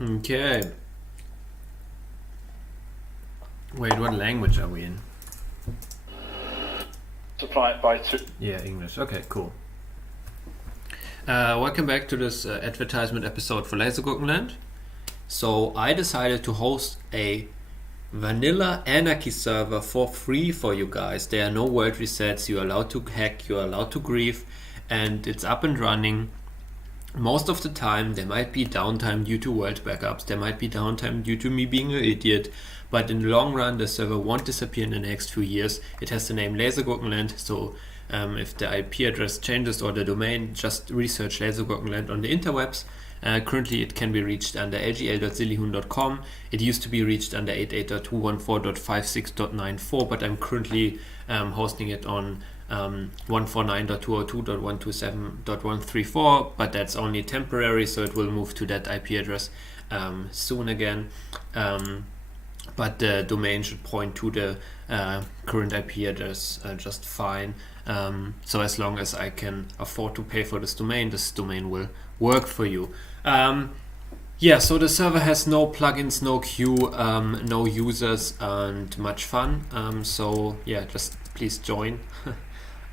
Okay. Wait, what language are we in? Multiply it by 2. Yeah, English. Okay, cool. Welcome back to this advertisement episode for Lasergurkenland. So I decided to host a vanilla anarchy server for free for you guys. There are no world resets. You're allowed to hack. You're allowed to grief, and it's up and running. Most of the time, there might be downtime due to world backups. There might be downtime due to me being an idiot. But in the long run, the server won't disappear in the next few years. It has the name Lasergurkenland, so if the IP address changes or the domain, just research Lasergurkenland on the interwebs. Currently, it can be reached under lgl.zillihun.com. It used to be reached under 88.214.56.94, but I'm currently hosting it on 149.202.127.134, but that's only temporary, so it will move to that IP address soon again. But the domain should point to the current IP address just fine. So as long as I can afford to pay for this domain will work for you. Yeah, so the server has no plugins, no queue, no users, and much fun. So yeah, just please join.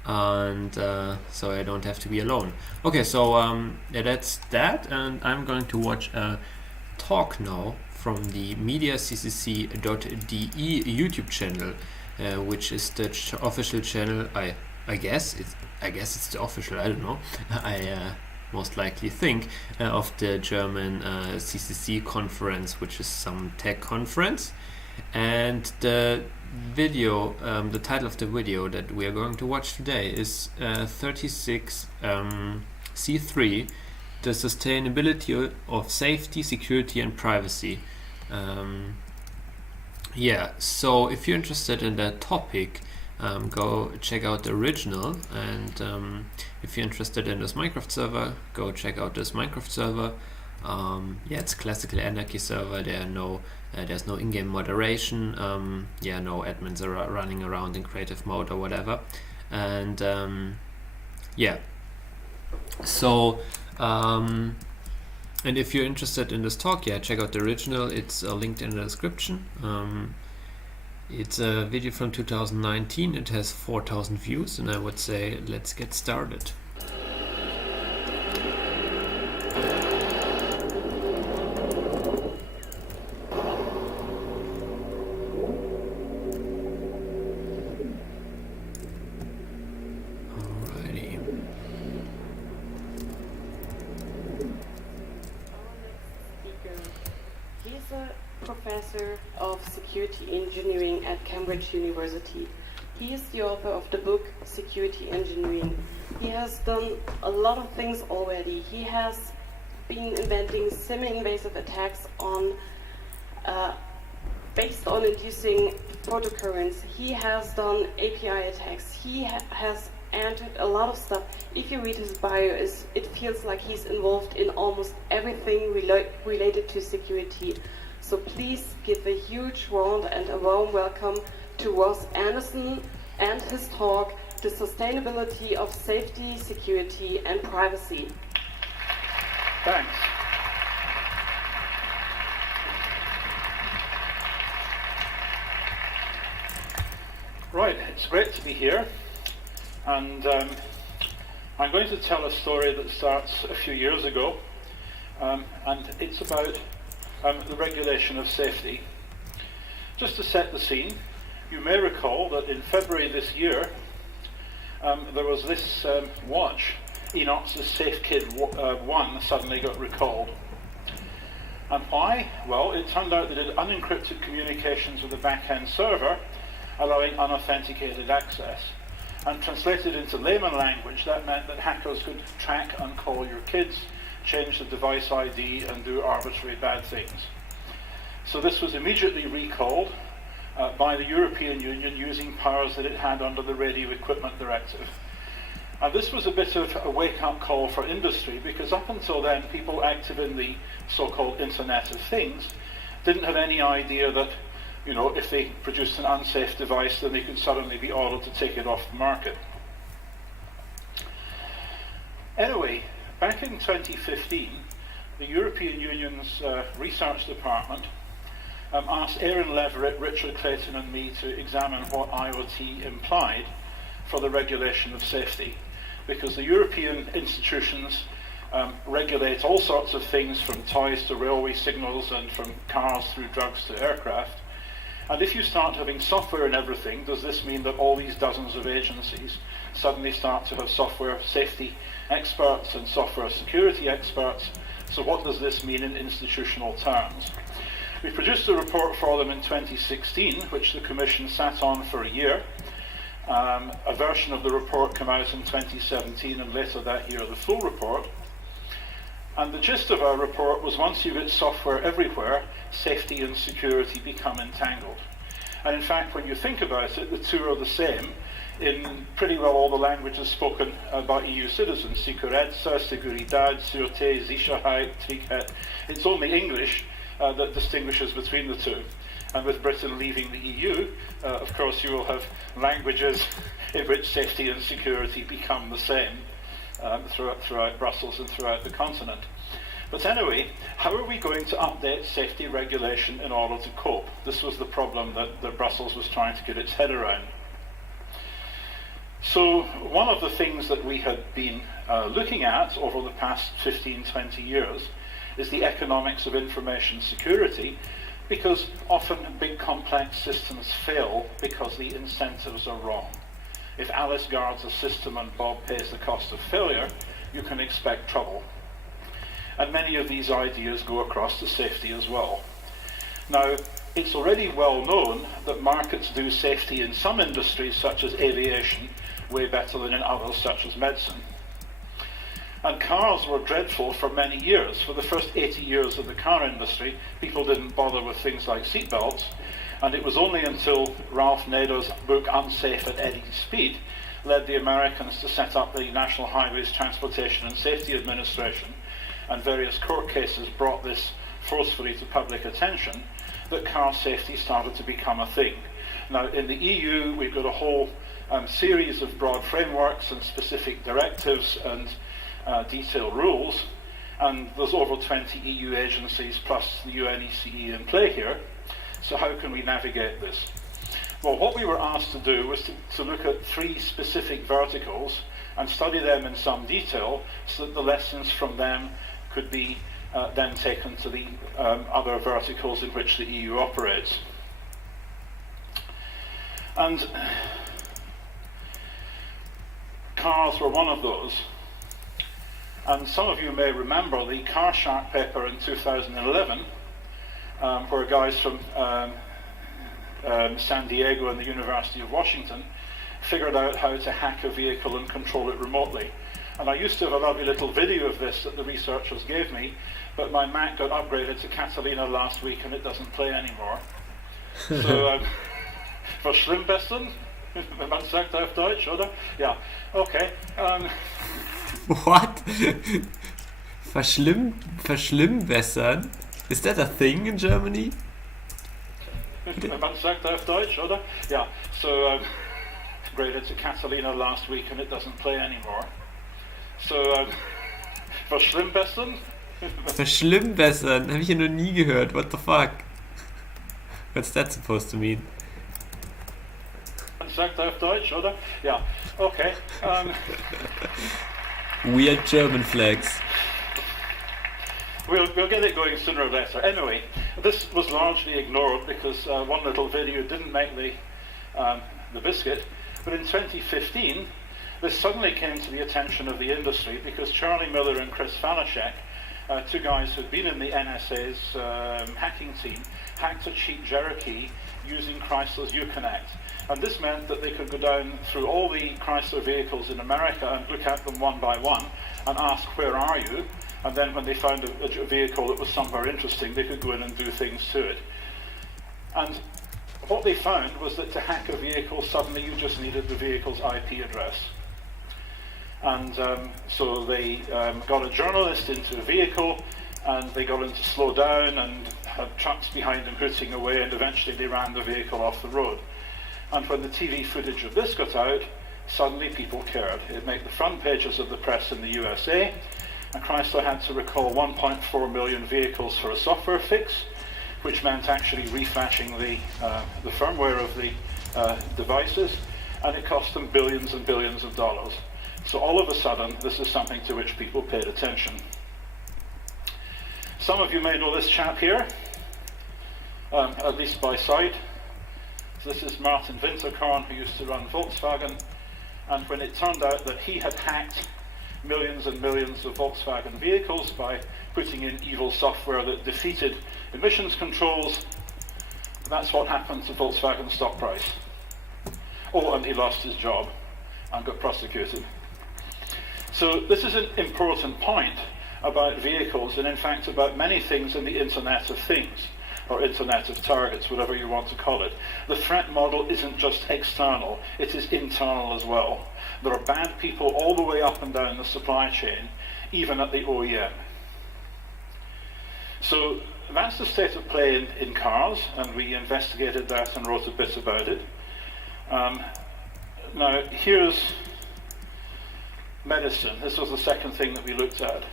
And so I don't have to be alone. Okay, so yeah, that's that, and I'm going to watch a talk now from the mediaccc.de YouTube channel, which is the official channel. I guess it's the official. I don't know. I most likely think of the German CCC conference, which is some tech conference, and the video, the title of the video that we are going to watch today is 36 C3, the sustainability of safety, security, and privacy. Yeah, so if you're interested in that topic, go check out the original, and if you're interested in this Minecraft server, go check out this Minecraft server. Yeah, it's a classical anarchy server. There's no in-game moderation. Yeah, no admins are running around in creative mode or whatever. And yeah, so and if you're interested in this talk, yeah, check out the original. It's linked in the description. It's a video from 2019. It has 4,000 views, and I would say let's get started. Alrighty. He's a professor of security engineering at Cambridge University. He is the author of the book Security Engineering. He has done a lot of things already. He has been inventing semi-invasive attacks based on inducing photocurrents. He has done API attacks. He has entered a lot of stuff. If you read his bio, it feels like he's involved in almost everything related to security. So please give a huge round and a warm welcome to Ross Anderson and his talk, The Sustainability of Safety, Security and Privacy. Thanks. Right, it's great to be here, and I'm going to tell a story that starts a few years ago, and it's about the regulation of safety. Just to set the scene, you may recall that in February this year, there was this watch, Enox's SafeKid 1, suddenly got recalled. And why? Well, it turned out that it had unencrypted communications with the back-end server, allowing unauthenticated access. And translated into layman language, that meant that hackers could track and call your kids, change the device ID, and do arbitrary bad things. So this was immediately recalled by the European Union using powers that it had under the Radio Equipment Directive. And this was a bit of a wake-up call for industry, because up until then, people active in the so-called Internet of Things didn't have any idea that, you know, if they produced an unsafe device, then they could suddenly be ordered to take it off the market. Anyway, back in 2015, the European Union's research department asked Aaron Leverett, Richard Clayton and me to examine what IoT implied for the regulation of safety, because the European institutions regulate all sorts of things, from toys to railway signals and from cars through drugs to aircraft. And if you start having software in everything, does this mean that all these dozens of agencies suddenly start to have software safety experts and software security experts? So what does this mean in institutional terms? We produced a report for them in 2016, which the Commission sat on for a year. A version of the report came out in 2017, and later that year the full report. And the gist of our report was, once you get software everywhere, safety and security become entangled. And in fact, when you think about it, the two are the same in pretty well all the languages spoken by EU citizens. Sicurezza, seguridad, sûreté, Sicherheit, Trygghet. It's only English that distinguishes between the two. And with Britain leaving the EU, of course, you will have languages in which safety and security become the same throughout Brussels and throughout the continent. But anyway, how are we going to update safety regulation in order to cope? This was the problem that Brussels was trying to get its head around. So one of the things that we had been looking at over the past 15, 20 years is the economics of information security, because often big complex systems fail because the incentives are wrong. If Alice guards a system and Bob pays the cost of failure, you can expect trouble. And many of these ideas go across to safety as well. Now, it's already well known that markets do safety in some industries, such as aviation, way better than in others, such as medicine. And cars were dreadful for many years. For the first 80 years of the car industry, people didn't bother with things like seatbelts. And it was only until Ralph Nader's book Unsafe at Any Speed led the Americans to set up the National Highways Transportation and Safety Administration, and various court cases brought this forcefully to public attention, that car safety started to become a thing. Now, in the EU, we've got a whole series of broad frameworks and specific directives and detailed rules, and there's over 20 EU agencies plus the UNECE in play here. So how can we navigate this? Well, what we were asked to do was to look at 3 specific verticals and study them in some detail, so that the lessons from them could be then taken to the other verticals in which the EU operates. And cars were one of those. And some of you may remember the Car Shark paper in 2011, where guys from San Diego and the University of Washington figured out how to hack a vehicle and control it remotely. And I used to have a lovely little video of this that the researchers gave me, but my Mac got upgraded to Catalina last week and it doesn't play anymore. So, verschlimmbessern? Man sagt auf Deutsch, oder? Yeah, okay. What? Verschlimmbessern? Is that a thing in Germany? Man sagt auf Deutsch, oder? Yeah, so upgraded to Catalina last week and it doesn't play anymore. So, verschlimmbessern? Verschlimmbessern? Habe ich ja noch nie gehört. What the fuck? What's that supposed to mean? Man sagt auf Deutsch, oder? Yeah, okay. Weird German flags. We'll get it going sooner or later. Anyway, this was largely ignored because one little video didn't make the biscuit. But in 2015, this suddenly came to the attention of the industry because Charlie Miller and Chris Falashek, 2 guys who'd been in the NSA's hacking team, hacked a cheap Cherokee using Chrysler's Uconnect. And this meant that they could go down through all the Chrysler vehicles in America and look at them one by one and ask, where are you? And then when they found a vehicle that was somewhere interesting, they could go in and do things to it. And what they found was that to hack a vehicle, suddenly you just needed the vehicle's IP address. And so they got a journalist into a vehicle, and they got him to slow down and had trucks behind him hooting away, and eventually they ran the vehicle off the road. And when the TV footage of this got out, suddenly people cared. It made the front pages of the press in the USA, and Chrysler had to recall 1.4 million vehicles for a software fix, which meant actually reflashing the firmware of the devices, and it cost them billions and billions of dollars. So all of a sudden, this is something to which people paid attention. Some of you may know this chap here, at least by sight. So this is Martin Winterkorn, who used to run Volkswagen, and when it turned out that he had hacked millions and millions of Volkswagen vehicles by putting in evil software that defeated emissions controls, that's what happened to Volkswagen's stock price. Oh, and he lost his job and got prosecuted. So this is an important point about vehicles, and in fact about many things in the Internet of Things, or Internet of Targets, whatever you want to call it. The threat model isn't just external, it is internal as well. There are bad people all the way up and down the supply chain, even at the OEM. So that's the state of play in cars, and we investigated that and wrote a bit about it. Now, here's medicine. This was the second thing that we looked at.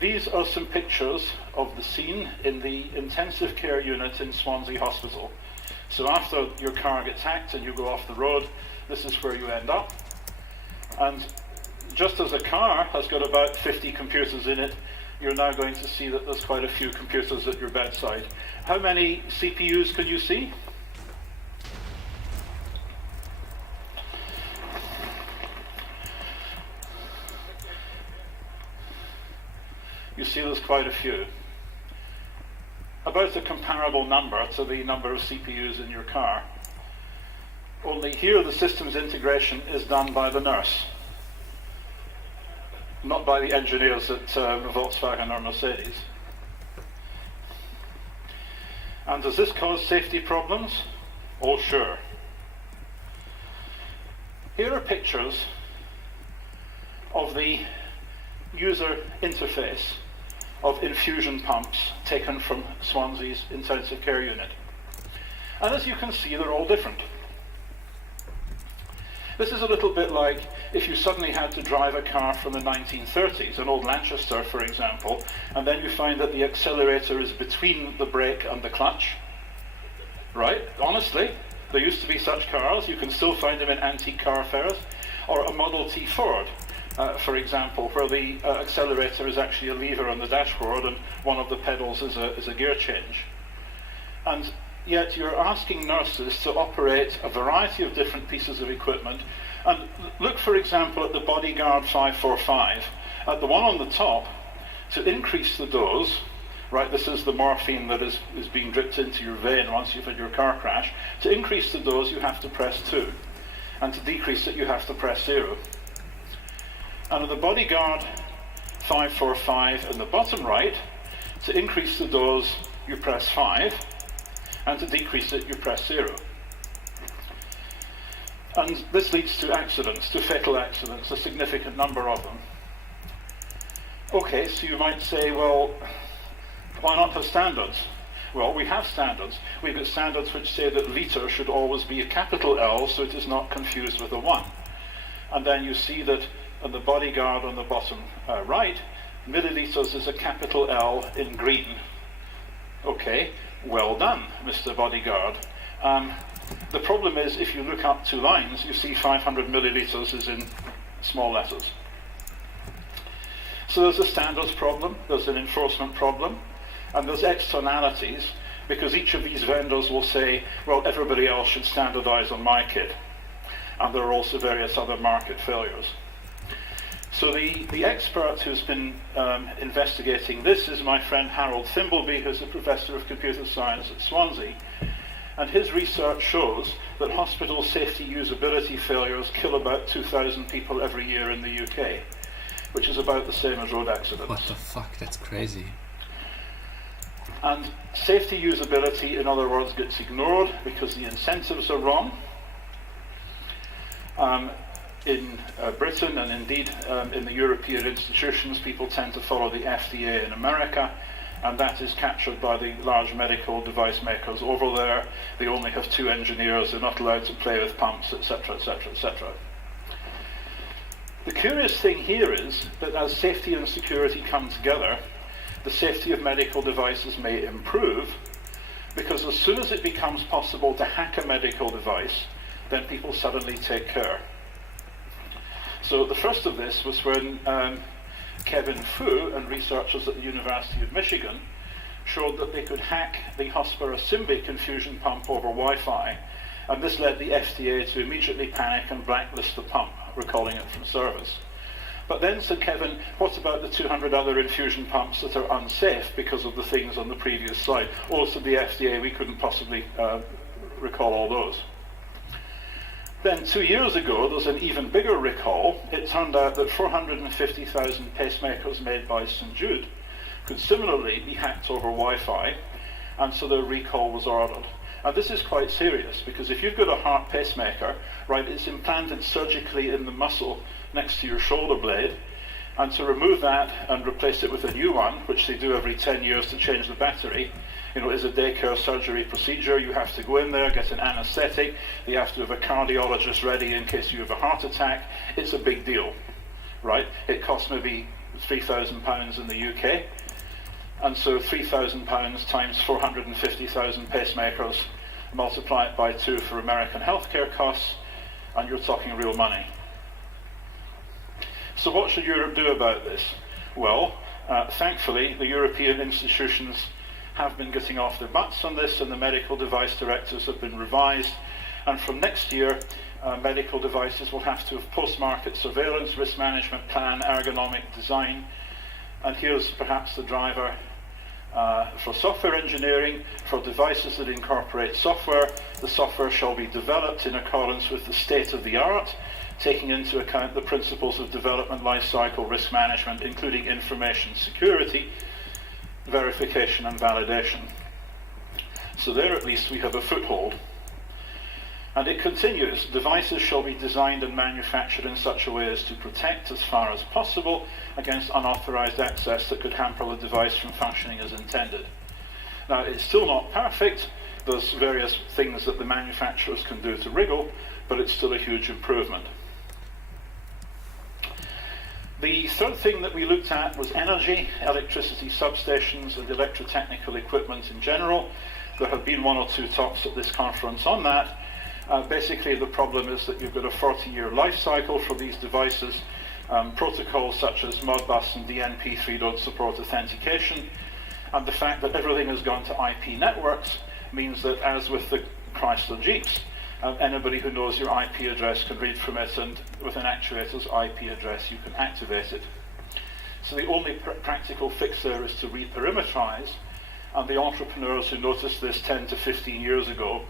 These are some pictures of the scene in the intensive care unit in Swansea Hospital. So after your car gets hacked and you go off the road, this is where you end up. And just as a car has got about 50 computers in it, you're now going to see that there's quite a few computers at your bedside. How many CPUs can you see? You see there's quite a few. About a comparable number to the number of CPUs in your car. Only here the systems integration is done by the nurse, not by the engineers at Volkswagen or Mercedes. And does this cause safety problems? Oh, sure. Here are pictures of the user interface of infusion pumps taken from Swansea's intensive care unit. And as you can see, they're all different. This is a little bit like if you suddenly had to drive a car from the 1930s, an old Lanchester, for example, and then you find that the accelerator is between the brake and the clutch. Right? Honestly, there used to be such cars. You can still find them in antique car fairs. Or a Model T Ford, for example, where the accelerator is actually a lever on the dashboard and one of the pedals is a gear change. And yet you're asking nurses to operate a variety of different pieces of equipment. And look, for example, at the Bodyguard 545. At the one on the top, to increase the dose, right, this is the morphine that is being dripped into your vein once you've had your car crash. To increase the dose, you have to press 2. And to decrease it, you have to press 0. And at the Bodyguard 545 in the bottom right, to increase the dose, you press 5. And to decrease it, you press 0. And this leads to accidents, to fatal accidents, a significant number of them. Okay, so you might say, well, why not have standards? Well, we have standards. We've got standards which say that litre should always be a capital L so it is not confused with a 1. And then you see that on the Bodyguard on the bottom right, millilitres is a capital L in green. Okay, well done, Mr. Bodyguard. The problem is, if you look up 2 lines, you see 500 millilitres is in small letters. So there's a standards problem, there's an enforcement problem, and there's externalities, because each of these vendors will say, well, everybody else should standardize on my kit. And there are also various other market failures. So the expert who's been investigating this is my friend Harold Thimbleby, who's a professor of computer science at Swansea. And his research shows that hospital safety usability failures kill about 2,000 people every year in the UK, which is about the same as road accidents. What the fuck? That's crazy. And safety usability, in other words, gets ignored because the incentives are wrong. In Britain and indeed in the European institutions, people tend to follow the FDA in America, and that is captured by the large medical device makers over there. They only have 2 engineers, they're not allowed to play with pumps, etc., etc., etc. The curious thing here is that as safety and security come together, the safety of medical devices may improve, because as soon as it becomes possible to hack a medical device, then people suddenly take care. So the first of this was when Kevin Fu and researchers at the University of Michigan showed that they could hack the Hospira Symbic infusion pump over Wi-Fi, and this led the FDA to immediately panic and blacklist the pump, recalling it from service. But then, said Kevin, what about the 200 other infusion pumps that are unsafe because of the things on the previous slide? Oh, said the FDA, we couldn't possibly recall all those. Then 2 years ago, there's an even bigger recall. It turned out that 450,000 pacemakers made by St. Jude could similarly be hacked over Wi-Fi, and so the recall was ordered. And this is quite serious, because if you've got a heart pacemaker, right, it's implanted surgically in the muscle next to your shoulder blade, and to remove that and replace it with a new one, which they do every 10 years to change the battery, is a daycare surgery procedure. You have to go in there, get an anesthetic, you have to have a cardiologist ready in case you have a heart attack. It's a big deal, right? It costs maybe £3,000 in the UK, and so £3,000 times 450,000 pacemakers, multiply it by 2 for American healthcare costs, and you're talking real money. So what should Europe do about this? Well, thankfully, the European institutions have been getting off their butts on this, and the medical device directives have been revised, and from next year, medical devices will have to have post-market surveillance, risk management plan, ergonomic design, and here's perhaps the driver for software engineering. For devices that incorporate software, the software shall be developed in accordance with the state of the art, taking into account the principles of development lifecycle risk management, including information security, verification and validation. So there at least we have a foothold. And it continues, devices shall be designed and manufactured in such a way as to protect as far as possible against unauthorized access that could hamper the device from functioning as intended. Now, it's still not perfect. There's various things that the manufacturers can do to wriggle, but it's still a huge improvement. The third thing that we looked at was energy, electricity substations and electrotechnical equipment in general. There have been 1 or 2 talks at this conference on that. Basically, the problem is that you've got a 40-year life cycle for these devices. Protocols such as Modbus and DNP3 don't support authentication. And the fact that everything has gone to IP networks means that, as with the Chrysler Jeeps, anybody who knows your IP address can read from it, and with an actuator's IP address you can activate it. So the only practical fix there is to reperimeterize, and the entrepreneurs who noticed this 10 to 15 years ago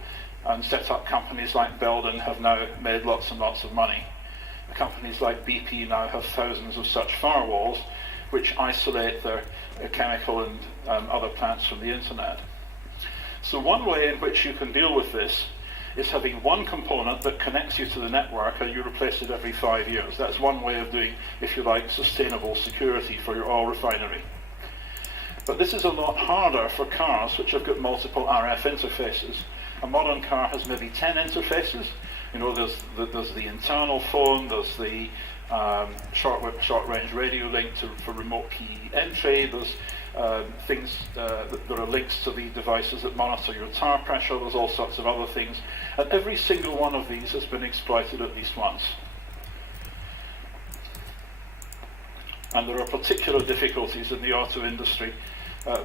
and set up companies like Belden have now made lots and lots of money. Companies like BP now have thousands of such firewalls which isolate their chemical and other plants from the internet. So one way in which you can deal with this is having one component that connects you to the network, and you replace it every 5 years. That's one way of doing, if you like, sustainable security for your oil refinery. But this is a lot harder for cars which have got multiple RF interfaces. A modern car has maybe 10 interfaces. There's the internal phone, there's the short-range radio link for remote key entry, there's things, there are links to the devices that monitor your tire pressure, there's all sorts of other things. And every single one of these has been exploited at least once. And there are particular difficulties in the auto industry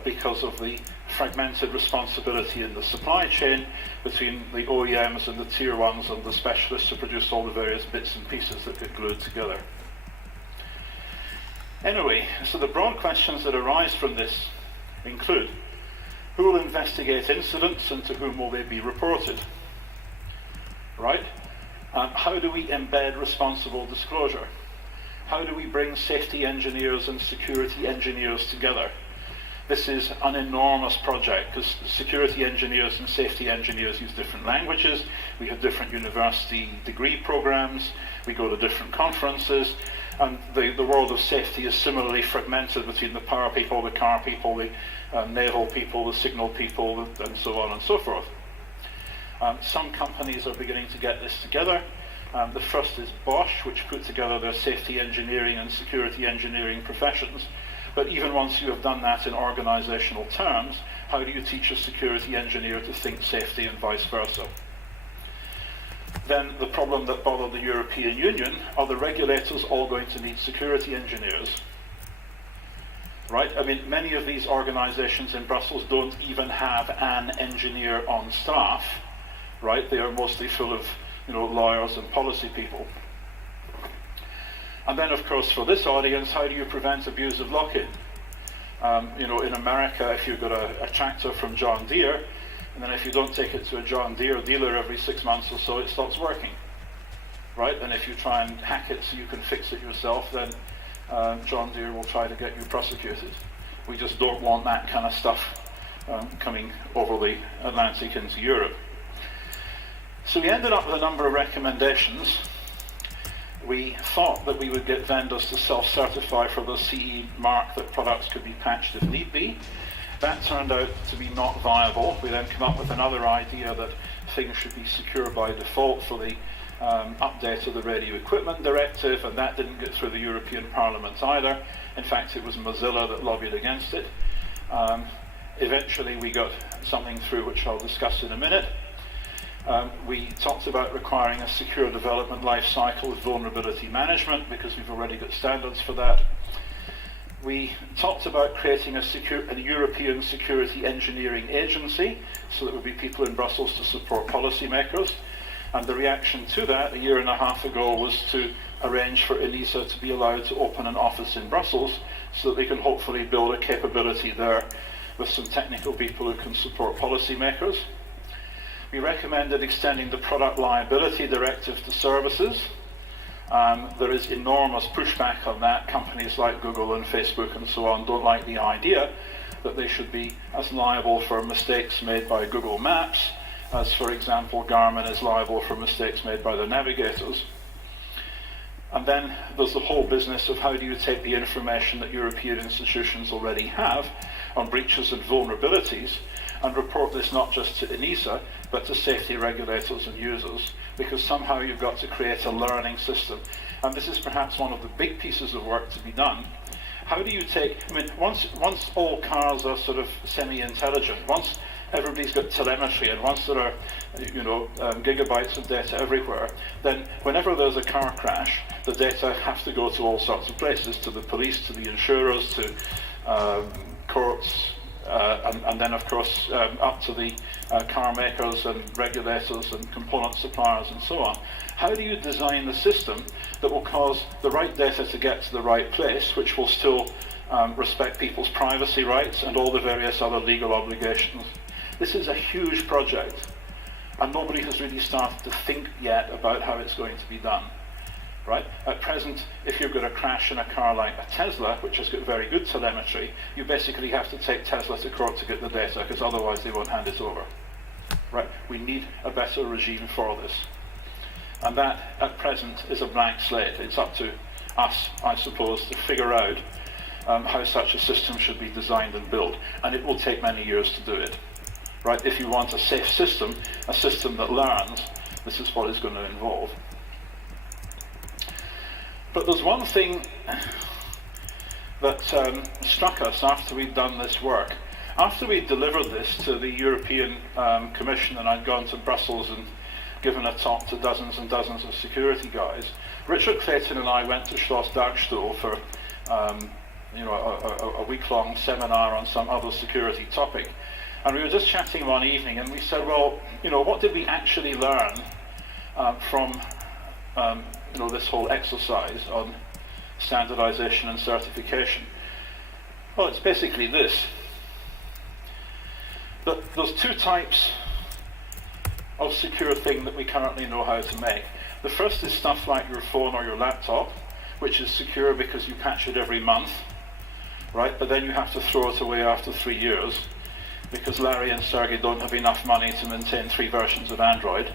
because of the fragmented responsibility in the supply chain between the OEMs and the tier ones and the specialists who produce all the various bits and pieces that get glued together. Anyway, so the broad questions that arise from this include: who will investigate incidents and to whom will they be reported? Right? How do we embed responsible disclosure? How do we bring safety engineers and security engineers together? This is an enormous project because security engineers and safety engineers use different languages. We have different university degree programs. We go to different conferences. And the world of safety is similarly fragmented between the power people, the car people, the naval people, the signal people, and so on and so forth. Some companies are beginning to get this together. The first is Bosch, which put together their safety engineering and security engineering professions. But even once you have done that in organizational terms, how do you teach a security engineer to think safety and vice versa? Then the problem that bothered the European Union, are the regulators all going to need security engineers? Right? I mean, many of these organizations in Brussels don't even have an engineer on staff, right? They are mostly full of, lawyers and policy people. And then, of course, for this audience, how do you prevent abuse of lock-in? In America, if you've got a tractor from John Deere, and then if you don't take it to a John Deere dealer every 6 months or so, it stops working, right? And if you try and hack it so you can fix it yourself, then John Deere will try to get you prosecuted. We just don't want that kind of stuff coming over the Atlantic into Europe. So we ended up with a number of recommendations. We thought that we would get vendors to self-certify for the CE mark that products could be patched if need be. That turned out to be not viable. We then came up with another idea that things should be secure by default for the update of the Radio Equipment Directive, and that didn't get through the European Parliament either. In fact, it was Mozilla that lobbied against it. Eventually we got something through which I'll discuss in a minute. We talked about requiring a secure development life cycle with vulnerability management, because we've already got standards for that. We talked about creating a European security engineering agency, so that would be people in Brussels to support policymakers. And the reaction to that a year and a half ago was to arrange for ENISA to be allowed to open an office in Brussels, so that they can hopefully build a capability there with some technical people who can support policymakers. We recommended extending the product liability directive to services. There is enormous pushback on that. Companies like Google and Facebook and so on don't like the idea that they should be as liable for mistakes made by Google Maps as, for example, Garmin is liable for mistakes made by the navigators. And then there's the whole business of how do you take the information that European institutions already have on breaches and vulnerabilities and report this not just to ENISA, but to safety regulators and users, because somehow you've got to create a learning system. And this is perhaps one of the big pieces of work to be done. How do you take, once all cars are sort of semi-intelligent, once everybody's got telemetry, and once there are gigabytes of data everywhere, then whenever there's a car crash, the data have to go to all sorts of places, to the police, to the insurers, to courts, and then of course up to the car makers and regulators and component suppliers and so on. How do you design the system that will cause the right data to get to the right place, which will still respect people's privacy rights and all the various other legal obligations? This is a huge project, and nobody has really started to think yet about how it's going to be done. Right? At present, if you've got a crash in a car like a Tesla, which has got very good telemetry, you basically have to take Tesla to court to get the data, because otherwise they won't hand it over. Right? We need a better regime for this. And that, at present, is a blank slate. It's up to us, I suppose, to figure out how such a system should be designed and built. And it will take many years to do it. Right? If you want a safe system, a system that learns, this is what it's going to involve. But there's one thing that struck us after we'd done this work. After we'd delivered this to the European Commission, and I'd gone to Brussels and given a talk to dozens and dozens of security guys, Richard Clayton and I went to Schloss Dagstuhl for a week-long seminar on some other security topic. And we were just chatting one evening, and we said, well, what did we actually learn from this whole exercise on standardization and certification? Well, it's basically this. That there's two types of secure thing that we currently know how to make. The first is stuff like your phone or your laptop, which is secure because you patch it every month, right? But then you have to throw it away after 3 years, because Larry and Sergey don't have enough money to maintain 3 versions of Android.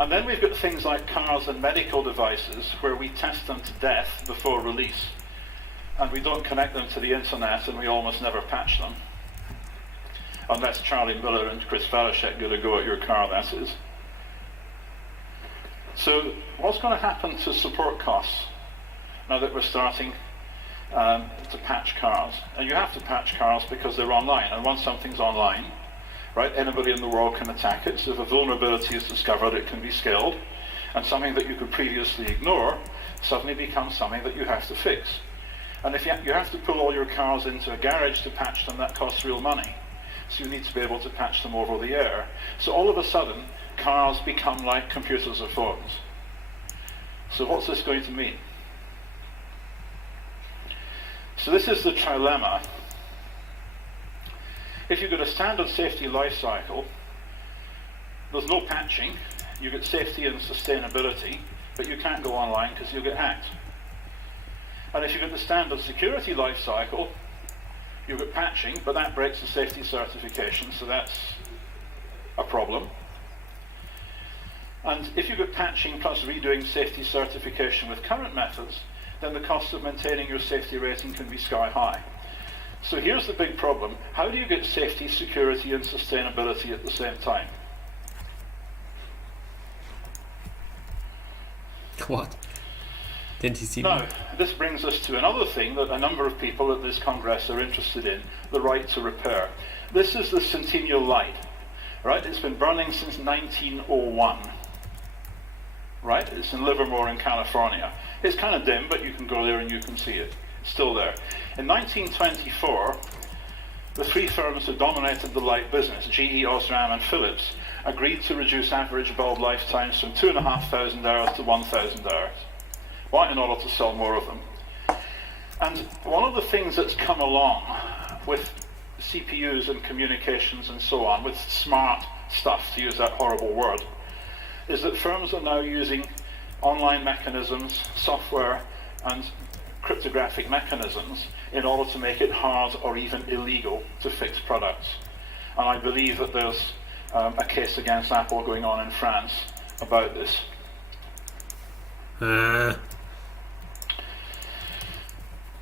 And then we've got things like cars and medical devices, where we test them to death before release. and we don't connect them to the internet, and we almost never patch them. Unless Charlie Miller and Chris Falashek get a go at your car, that is. So what's going to happen to support costs now that we're starting to patch cars? And you have to patch cars because they're online, and once something's online, right, anybody in the world can attack it. So if a vulnerability is discovered, it can be scaled, and something that you could previously ignore suddenly becomes something that you have to fix. And if you have to pull all your cars into a garage to patch them, that costs real money. So you need to be able to patch them over the air. So all of a sudden, cars become like computers or phones. So what's this going to mean? So this is the trilemma. If you've got a standard safety life cycle, there's no patching, you get safety and sustainability, but you can't go online because you'll get hacked. And if you've got the standard security life cycle, you'll get patching, but that breaks the safety certification, so that's a problem. And if you've got patching plus redoing safety certification with current methods, then the cost of maintaining your safety rating can be sky high. So here's the big problem. How do you get safety, security, and sustainability at the same time? What? Didn't you see me? Now, this brings us to another thing that a number of people at this Congress are interested in, the right to repair. This is the Centennial Light, right? It's been burning since 1901, right? It's in Livermore in California. It's kind of dim, but you can go there and you can see it. It's still there. In 1924, the three firms that dominated the light business, GE, Osram, and Philips, agreed to reduce average bulb lifetimes from 2,500 hours to 1,000 hours. Why? In order to sell more of them. And one of the things that's come along with CPUs and communications and so on, with smart stuff, to use that horrible word, is that firms are now using online mechanisms, software, and cryptographic mechanisms in order to make it hard or even illegal to fix products. And I believe that there's a case against Apple going on in France about this.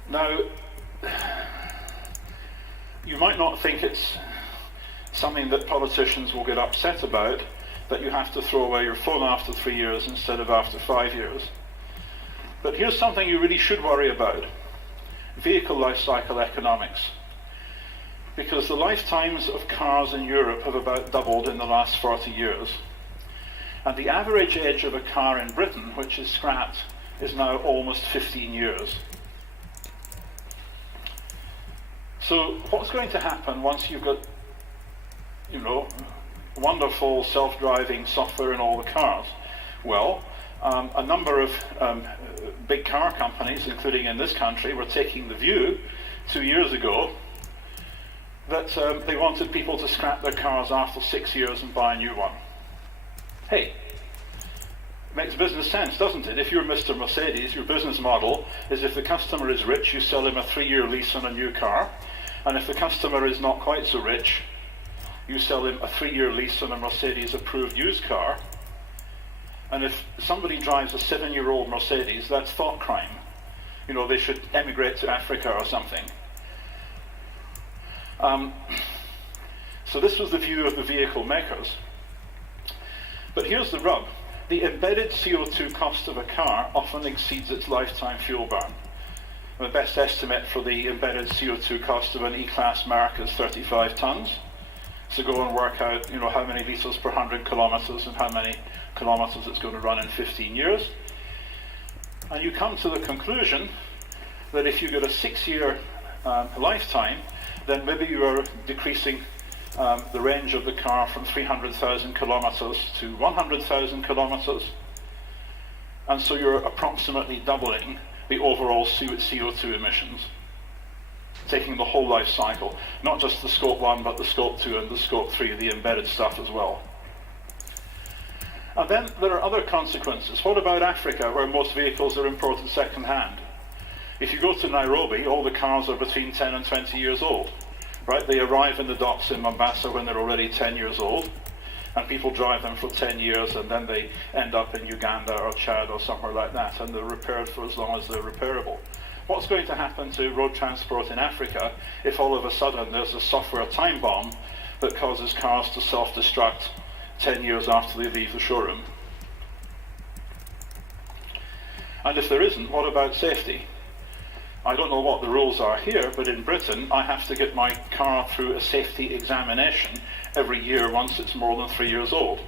Now, you might not think it's something that politicians will get upset about, that you have to throw away your phone after 3 years instead of after 5 years. But here's something you really should worry about. Vehicle life cycle economics. Because the lifetimes of cars in Europe have about doubled in the last 40 years. And the average age of a car in Britain, which is scrapped, is now almost 15 years. So what's going to happen once you've got, wonderful self-driving software in all the cars? Well, a number of big car companies, including in this country, were taking the view 2 years ago that they wanted people to scrap their cars after 6 years and buy a new one. Hey, makes business sense, doesn't it? If you're Mr. Mercedes, your business model is if the customer is rich, you sell him a 3-year lease on a new car, and if the customer is not quite so rich, you sell him a 3-year lease on a Mercedes-approved used car. And if somebody drives a 7-year-old Mercedes, that's thought crime. They should emigrate to Africa or something. So this was the view of the vehicle makers. But here's the rub. The embedded CO2 cost of a car often exceeds its lifetime fuel burn. The best estimate for the embedded CO2 cost of an E-Class Merc is 35 tons. So go and work out, how many litres per 100 kilometres and how many kilometres it's going to run in 15 years. And you come to the conclusion that if you get a 6-year lifetime, then maybe you are decreasing the range of the car from 300,000 kilometres to 100,000 kilometres. And so you're approximately doubling the overall CO2 emissions, taking the whole life cycle, not just the scope 1, but the scope 2 and the scope 3, the embedded stuff as well. And then there are other consequences. What about Africa, where most vehicles are imported second-hand? If you go to Nairobi, all the cars are between 10 and 20 years old, right? They arrive in the docks in Mombasa when they're already 10 years old, and people drive them for 10 years, and then they end up in Uganda or Chad or somewhere like that, and they're repaired for as long as they're repairable. What's going to happen to road transport in Africa if all of a sudden there's a software time bomb that causes cars to self-destruct 10 years after they leave the showroom? And if there isn't, what about safety? I don't know what the rules are here, but in Britain I have to get my car through a safety examination every year once it's more than 3 years old.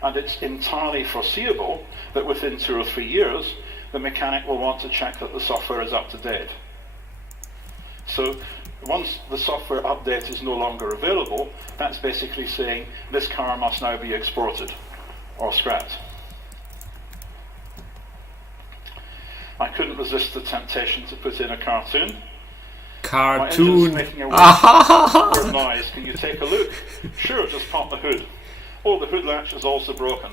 And it's entirely foreseeable that within 2 or 3 years the mechanic will want to check that the software is up to date. So once the software update is no longer available, that's basically saying this car must now be exported or scrapped. I couldn't resist the temptation to put in a cartoon. Cartoon. My engine's making a weird noise. Can you take a look? Sure, just pop the hood. Oh, the hood latch is also broken.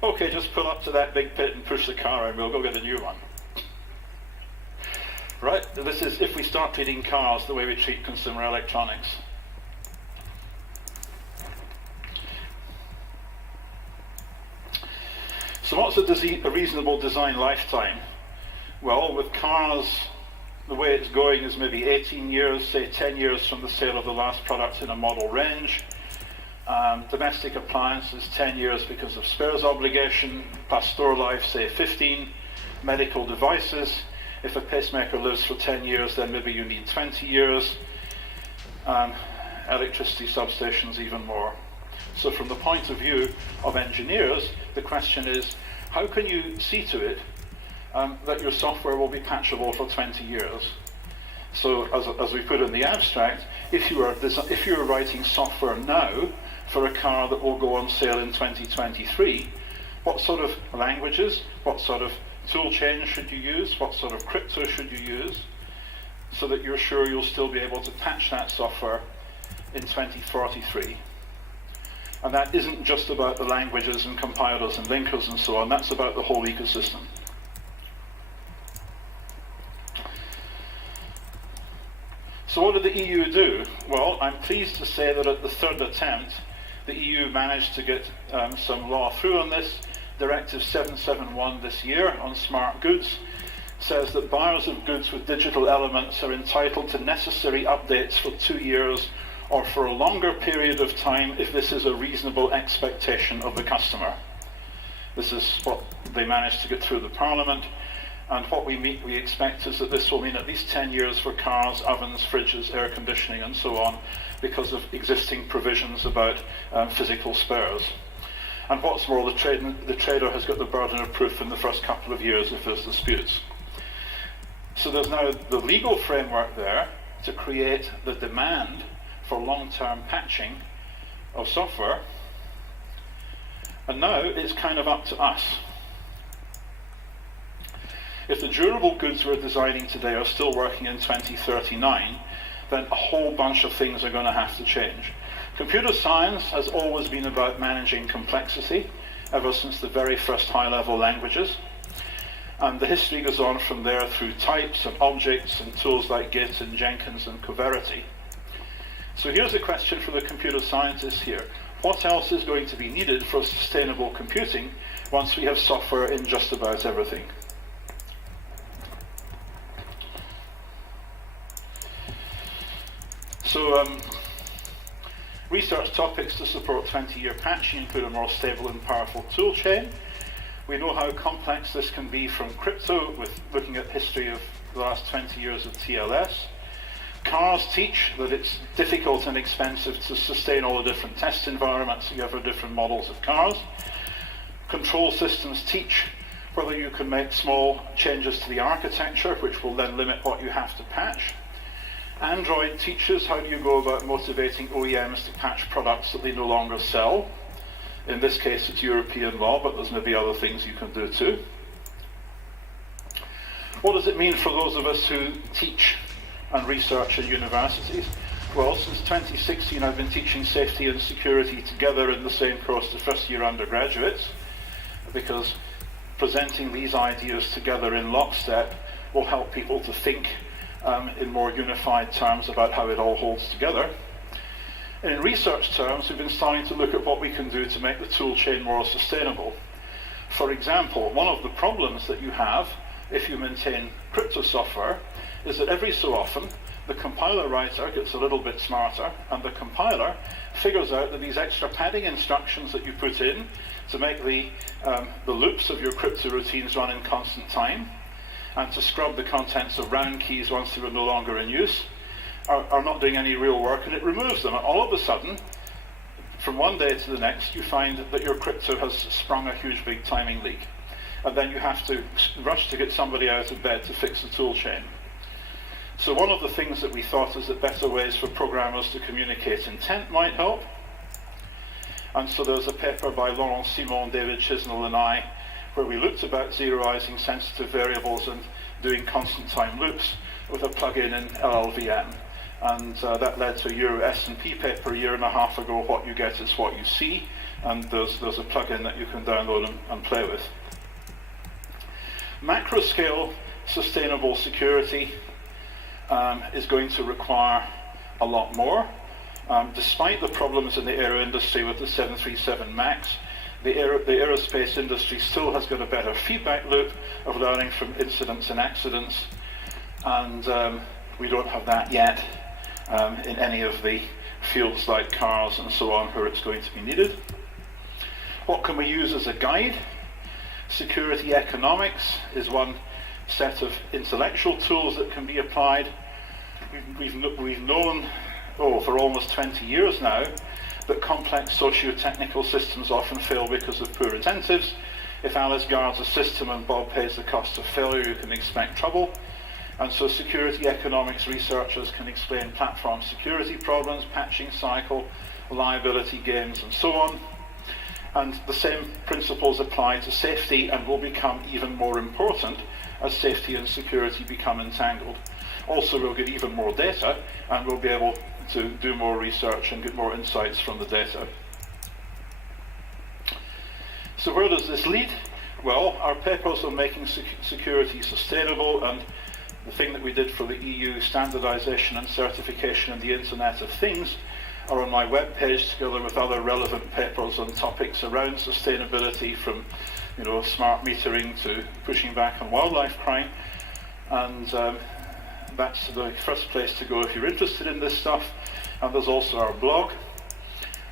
Okay, just pull up to that big pit and push the car and we'll go get a new one. Right, this is if we start treating cars the way we treat consumer electronics. So what's a reasonable design lifetime? Well, with cars, the way it's going is maybe 18 years, say 10 years from the sale of the last product in a model range. Domestic appliances, 10 years because of spares obligation, plus store life, say 15. Medical devices, if a pacemaker lives for 10 years, then maybe you need 20 years. Electricity substations, even more. So from the point of view of engineers, the question is, how can you see to it that your software will be patchable for 20 years? So as we put in the abstract, if you are writing software now for a car that will go on sale in 2023, what sort of languages, what sort of tool chain should you use, what sort of crypto should you use, so that you're sure you'll still be able to patch that software in 2043? And that isn't just about the languages and compilers and linkers and so on, that's about the whole ecosystem. So what did the EU do? Well, I'm pleased to say that at the third attempt, the EU managed to get some law through on this. Directive 771 this year on smart goods says that buyers of goods with digital elements are entitled to necessary updates for 2 years or for a longer period of time if this is a reasonable expectation of the customer. This is what they managed to get through the Parliament, and what we expect is that this will mean at least 10 years for cars, ovens, fridges, air conditioning and so on, because of existing provisions about physical spares. And what's more, the trader has got the burden of proof in the first couple of years if there's disputes. So there's now the legal framework there to create the demand for long-term patching of software, and now it's kind of up to us. If the durable goods we're designing today are still working in 2039, then a whole bunch of things are going to have to change. Computer science has always been about managing complexity, ever since the very first high-level languages. And the history goes on from there through types and objects and tools like Git and Jenkins and Coverity. So here's a question for the computer scientists here. What else is going to be needed for sustainable computing once we have software in just about everything? So research topics to support 20-year patching include a more stable and powerful tool chain. We know how complex this can be from crypto, with looking at history of the last 20 years of TLS. Cars teach that it's difficult and expensive to sustain all the different test environments you have for different models of cars. Control systems teach whether you can make small changes to the architecture, which will then limit what you have to patch. Android teaches how do you go about motivating OEMs to patch products that they no longer sell. In this case it's European law, but there's maybe other things you can do too. What does it mean for those of us who teach and research in universities? Well, since 2016 I've been teaching safety and security together in the same course to first-year undergraduates, because presenting these ideas together in lockstep will help people to think in more unified terms about how it all holds together. And in research terms, we've been starting to look at what we can do to make the tool chain more sustainable. For example, one of the problems that you have if you maintain crypto software is that every so often the compiler writer gets a little bit smarter, and the compiler figures out that these extra padding instructions that you put in to make the loops of your crypto routines run in constant time, and to scrub the contents of round keys once they were no longer in use, are not doing any real work, and it removes them. And all of a sudden, from one day to the next, you find that your crypto has sprung a huge big timing leak. And then you have to rush to get somebody out of bed to fix the tool chain. So one of the things that we thought is that better ways for programmers to communicate intent might help. And so there's a paper by Laurent Simon, David Chisnell and I, where we looked about zeroizing sensitive variables and doing constant time loops with a plugin in LLVM. And that led to a Euro S&P paper a year and a half ago, What You Get Is What You See, and there's a plugin that you can download and play with. Macro scale sustainable security is going to require a lot more. Despite the problems in the aero industry with the 737 MAX, the aerospace industry still has got a better feedback loop of learning from incidents and accidents, and we don't have that yet in any of the fields like cars and so on where it's going to be needed. What can we use as a guide? Security economics is one set of intellectual tools that can be applied. We've known for almost 20 years now that complex socio-technical systems often fail because of poor incentives. If Alice guards a system and Bob pays the cost of failure, you can expect trouble. And so security economics researchers can explain platform security problems, patching cycle, liability gains, and so on. And the same principles apply to safety and will become even more important as safety and security become entangled. Also, we'll get even more data, and we'll be able to do more research and get more insights from the data. So where does this lead? Well, our papers on making security sustainable, and the thing that we did for the EU standardization and certification in the Internet of Things, are on my webpage, together with other relevant papers on topics around sustainability, from smart metering to pushing back on wildlife crime. And that's the first place to go if you're interested in this stuff. And there's also our blog.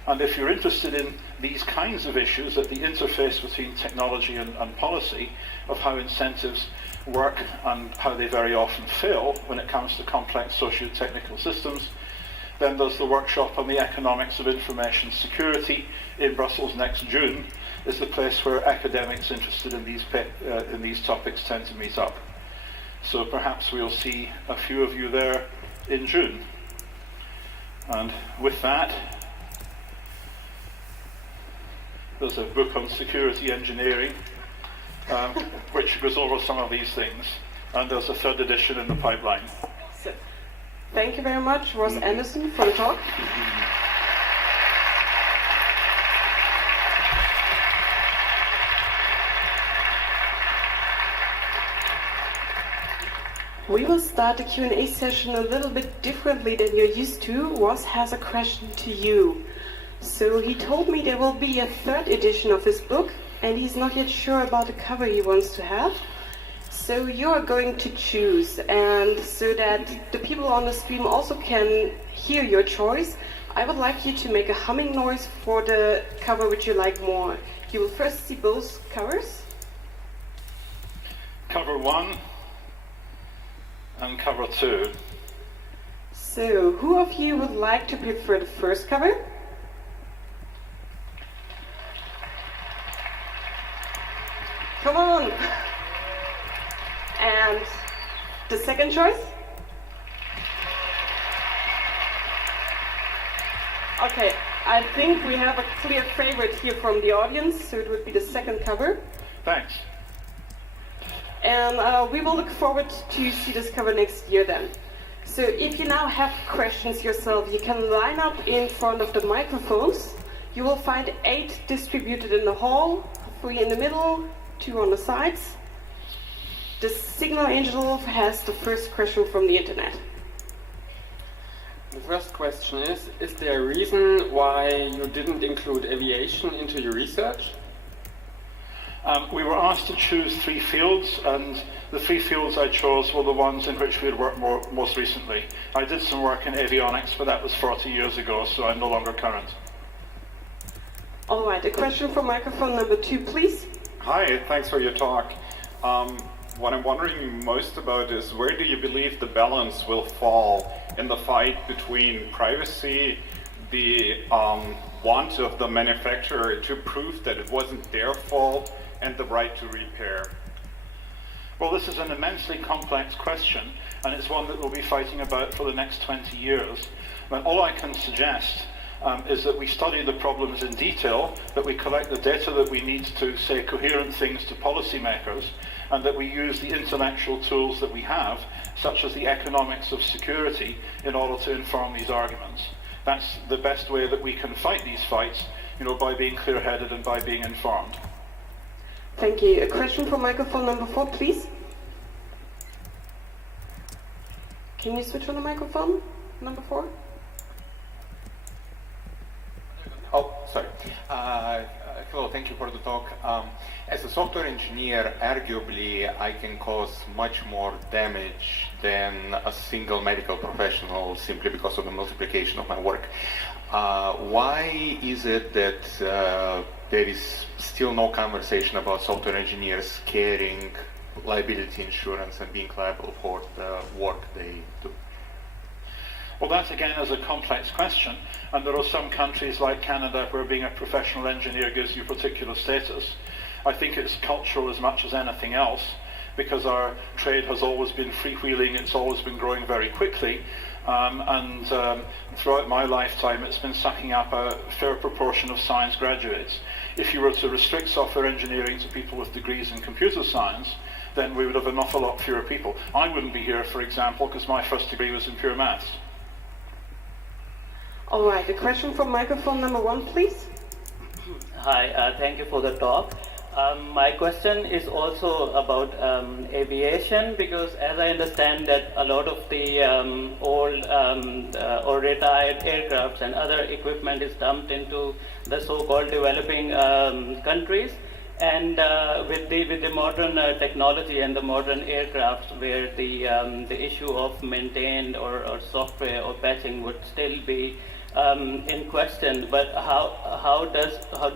And if you're interested in these kinds of issues at the interface between technology and policy, of how incentives work and how they very often fail when it comes to complex socio-technical systems, then there's the workshop on the economics of information security in Brussels next June, is the place where academics interested in these topics tend to meet up. So perhaps we'll see a few of you there in June. And with that, there's a book on security engineering, which goes over some of these things. And there's a third edition in the pipeline. So, thank you very much, Ross Anderson, for the talk. We will start the Q&A session a little bit differently than you're used to. Ross has a question to you. So he told me there will be a third edition of his book, and he's not yet sure about the cover he wants to have. So you're going to choose, and so that the people on the stream also can hear your choice, I would like you to make a humming noise for the cover which you like more. You will first see both covers. Cover 1 and cover 2. So who of you would like to prefer the first cover? Come on! And the second choice? Okay, I think we have a clear favorite here from the audience, so it would be the second cover. Thanks. And we will look forward to see this cover next year then. So if you now have questions yourself, you can line up in front of the microphones. You will find 8 distributed in the hall, 3 in the middle, 2 on the sides. The signal angel has the first question from the internet. The first question is there a reason why you didn't include aviation into your research? We were asked to choose 3 fields, and the 3 fields I chose were the ones in which we had worked most recently. I did some work in avionics, but that was 40 years ago, so I'm no longer current. All right, a question for microphone number 2, please. Hi, thanks for your talk. What I'm wondering most about is where do you believe the balance will fall in the fight between privacy, the want of the manufacturer to prove that it wasn't their fault, and the right to repair? Well, this is an immensely complex question, and it's one that we'll be fighting about for the next 20 years. But all I can suggest is that we study the problems in detail, that we collect the data that we need to say coherent things to policymakers, and that we use the intellectual tools that we have, such as the economics of security, in order to inform these arguments. That's the best way that we can fight these fights, by being clear-headed and by being informed. Thank you. A question for microphone number 4, please. Can you switch on the microphone, number 4? Oh, sorry. Hello, thank you for the talk. As a software engineer, arguably I can cause much more damage than a single medical professional simply because of the multiplication of my work. Why is it that there is still no conversation about software engineers carrying liability insurance and being liable for the work they do? Well, that again is a complex question, and there are some countries like Canada where being a professional engineer gives you particular status. I think it's cultural as much as anything else, because our trade has always been freewheeling, it's always been growing very quickly, and throughout my lifetime it's been sucking up a fair proportion of science graduates. If you were to restrict software engineering to people with degrees in computer science, then we would have an awful lot fewer people. I wouldn't be here, for example, because my first degree was in pure maths. All right, a question from microphone number 1, please. Hi, thank you for the talk. My question is also about aviation, because as I understand that a lot of the old or retired aircrafts and other equipment is dumped into the so-called developing countries, and with the modern technology and the modern aircrafts, where the issue of maintained or software or patching would still be in question, but how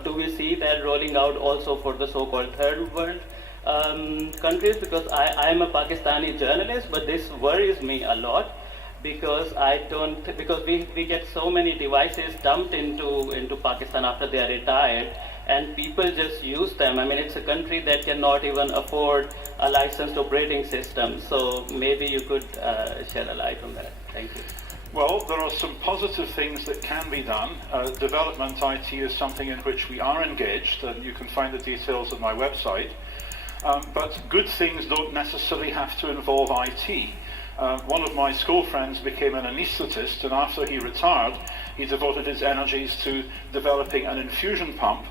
do we see that rolling out also for the so-called third world countries? Because I am a Pakistani journalist, but this worries me a lot, because we get so many devices dumped into Pakistan after they are retired, and people just use them. I mean, it's a country that cannot even afford a licensed operating system. So maybe you could shed a light on that. Thank you. Well, there are some positive things that can be done. Development IT is something in which we are engaged, and you can find the details on my website. But good things don't necessarily have to involve IT. One of my school friends became an anaesthetist, and after he retired, he devoted his energies to developing an infusion pump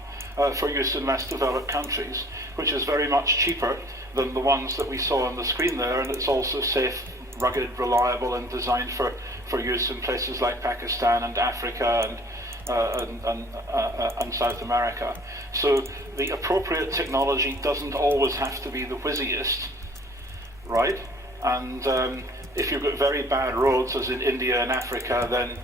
for use in less developed countries, which is very much cheaper than the ones that we saw on the screen there, and it's also safe, rugged, reliable, and designed for use in places like Pakistan and Africa and South America. So the appropriate technology doesn't always have to be the whizziest, right? And if you've got very bad roads, as in India and Africa, then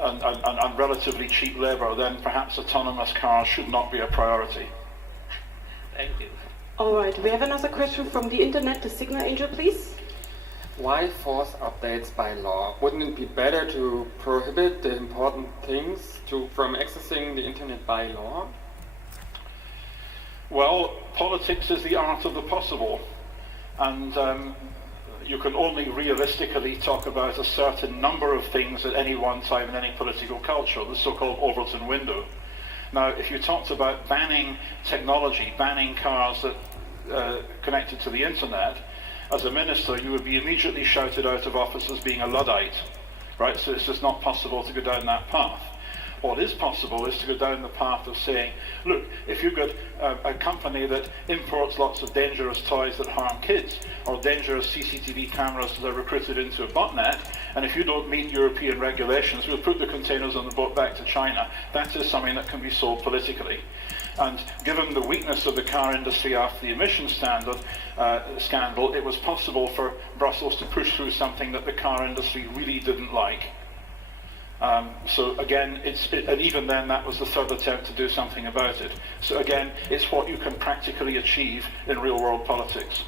and relatively cheap labour, then perhaps autonomous cars should not be a priority. Thank you. All right, we have another question from the internet, the Signal Angel, please. Why force updates by law? Wouldn't it be better to prohibit the important things from accessing the internet by law? Well, politics is the art of the possible, and you can only realistically talk about a certain number of things at any one time in any political culture, the so-called Overton window. Now, if you talked about banning technology, banning cars that connected to the internet, as a minister, you would be immediately shouted out of office as being a Luddite, right? So it's just not possible to go down that path. What is possible is to go down the path of saying, look, if you've got a company that imports lots of dangerous toys that harm kids, or dangerous CCTV cameras that are recruited into a botnet, and if you don't meet European regulations, we'll put the containers on the boat back to China. That is something that can be sold politically. And given the weakness of the car industry after the emissions scandal, it was possible for Brussels to push through something that the car industry really didn't like. So again, and even then that was the third attempt to do something about it. So again, it's what you can practically achieve in real world politics.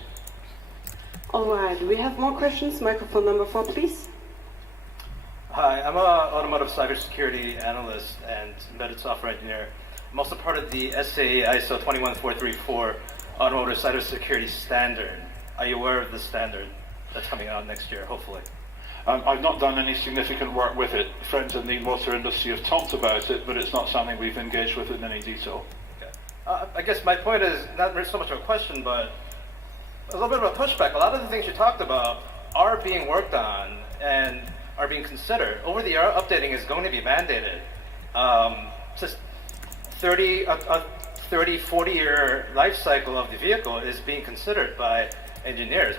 All right, we have more questions. Microphone number 4, please. Hi, I'm an automotive cybersecurity analyst and embedded software engineer. I'm also part of the SAE ISO 21434 automotive cybersecurity standard. Are you aware of the standard that's coming out next year, hopefully? I've not done any significant work with it. Friends in the motor industry have talked about it, but it's not something we've engaged with in any detail. Okay. I guess my point is not so much of a question, but a little bit of a pushback. A lot of the things you talked about are being worked on and are being considered. Over-the-air updating is going to be mandated. Just 30, 40-year life cycle of the vehicle is being considered by engineers.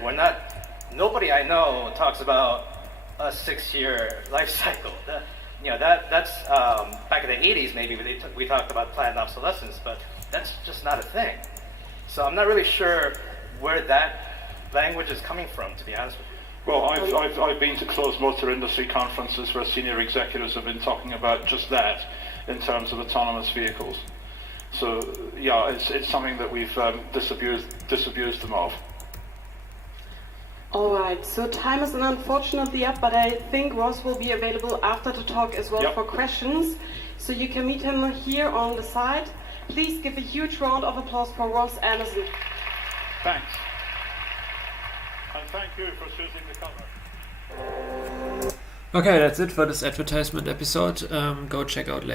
Nobody I know talks about a 6-year life cycle. That's back in the 80s maybe we talked about planned obsolescence, but that's just not a thing. So I'm not really sure where that language is coming from, to be honest with you. Well, I've been to closed motor industry conferences where senior executives have been talking about just that in terms of autonomous vehicles. So yeah, it's something that we've disabused them of. All right, so time is unfortunately up, but I think Ross will be available after the talk as well for questions. So you can meet him here on the side. Please give a huge round of applause for Ross Anderson. Thanks. And thank you for choosing the cover. Okay, that's it for this advertisement episode. Go check out